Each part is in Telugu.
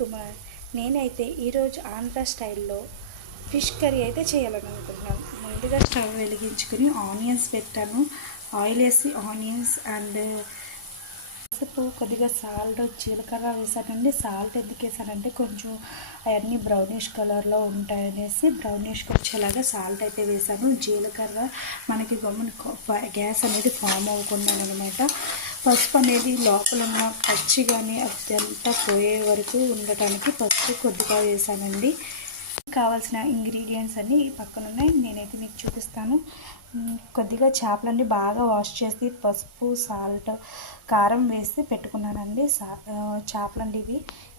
కుమార్. నేనైతే ఈరోజు ఆంధ్ర స్టైల్లో ఫిష్ కర్రీ అయితే చేయాలనుకుంటున్నాను. ముందుగా స్టవ్ వెలిగించుకుని ఆనియన్స్ పెట్టాను. ఆయిల్ వేసి ఆనియన్స్ అండ్ పసుపు, కొద్దిగా సాల్ట్, జీలకర్ర వేసానండి. సాల్ట్ ఎందుకు వేసానంటే కొంచెం అవన్నీ బ్రౌనిష్ కలర్లో ఉంటాయనేసి బ్రౌనిష్కి వచ్చేలాగా సాల్ట్ అయితే వేసాను. జీలకర్ర మనకి గమ్మున గ్యాస్ అనేది ఫామ్ అవ్వకుండా అనమాట. పసుపు అనేది లోపల ఉన్న పచ్చి కానీ అదంతా పోయే వరకు ఉండటానికి పసుపు కొద్దిగా వేసానండి. కావాల్సిన ఇంగ్రీడియంట్స్ అన్నీ పక్కన ఉన్నాయి, నేనైతే మీకు చూపిస్తాను. కొద్దిగా చేపలన్నీ బాగా వాష్ చేసి పసుపు, సాల్ట్, కారం వేసి పెట్టుకున్నానండి. చేపలండి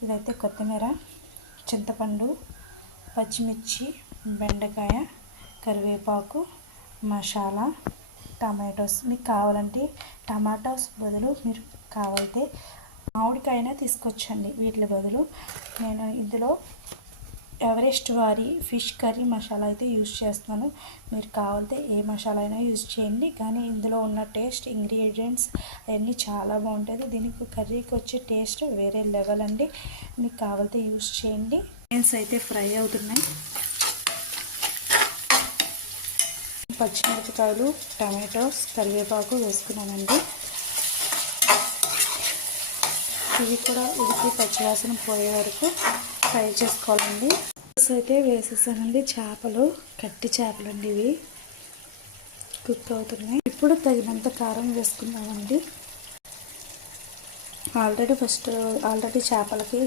ఇదైతే కొత్తిమీర, చింతపండు, పచ్చిమిర్చి, బెండకాయ, కరివేపాకు, మసాలా, టమాటోస్. మీకు కావాలంటే టమాటోస్ బదులు మీరు కావాలంటే మామిడికాయనే తీసుకొచ్చండి. వీటి బదులు నేను ఇందులో ఎవరెస్ట్ వారి ఫిష్ కర్రీ మసాలా అయితే యూజ్ చేస్తున్నాను. మీరు కావాలంటే ఏ మసాలా అయినా యూజ్ చేయండి, కానీ ఇందులో ఉన్న టేస్ట్ ఇంగ్రీడియంట్స్ అవన్నీ చాలా బాగుంటుంది. దీనికి కర్రీకి వచ్చే టేస్ట్ వేరే లెవెల్ అండి. మీకు కావాలంటే యూజ్ చేయండి. ఆనియన్స్ అయితే ఫ్రై అవుతున్నాయి. పచ్చిమిరపకాయలు, టమాటోస్, కరివేపాకు వేసుకున్నానండి. ఇవి కూడా ఉడికి పచ్చివాసన పోయే వరకు ఫ్రై చేసుకోవాలండి. అయితే వేసేసానండి. చేపలు కట్టి చేపలండి, ఇవి కుక్ అవుతున్నాయి. ఇప్పుడు తగినంత కారం వేసుకున్నామండి. ఆల్రెడీ చేపలకి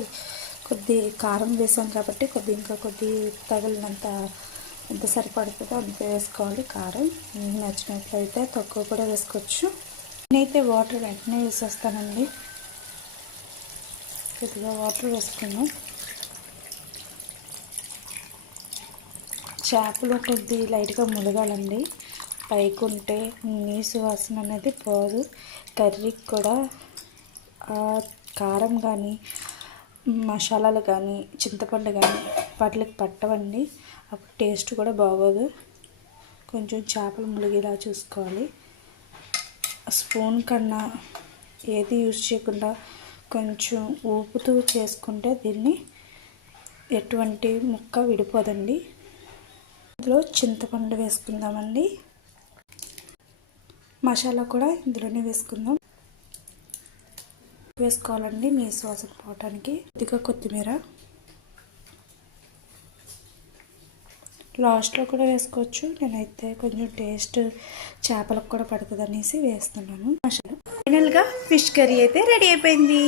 కొద్ది కారం వేసాం కాబట్టి ఇంకా కొద్ది తగిలినంత ఎంత సరిపడుతుందో అంత వేసుకోవాలి కారం. నచ్చినట్లయితే తక్కువ కూడా వేసుకోవచ్చు. నేనైతే వాటర్ వెంటనే వేసేస్తానండి. కొద్దిగా వాటర్ వేసుకున్నాం. చేపలు కొద్ది లైట్గా ములగాలండి. పైకి ఉంటే నీసు వాసన అనేది పోదు. కర్రీకి కూడా కారం కానీ మసాలాలు కానీ చింతపండు కానీ వాటికి పట్టవండి. అప్పుడు టేస్ట్ కూడా బాగోదు. కొంచెం చేపలు ములిగేలా చూసుకోవాలి. స్పూన్ కన్నా ఏది యూజ్ చేయకుండా కొంచెం ఊపుతూ చేసుకుంటే దీన్ని ఎటువంటి ముక్క విడిపోదండి. ఇందులో చింతపండు వేసుకుందామండి. మసాలా కూడా ఇందులోనే వేసుకోవాలండి మీ శ్వాస పోవటానికి. కొద్దిగా కొత్తిమీర లాస్ట్లో కూడా వేసుకోవచ్చు. నేనైతే కొంచెం టేస్ట్ చేపలకు కూడా పడుతుంది అనేసి వేస్తున్నాను. మసాలా ఫైనల్గా ఫిష్ కర్రీ అయితే రెడీ అయిపోయింది.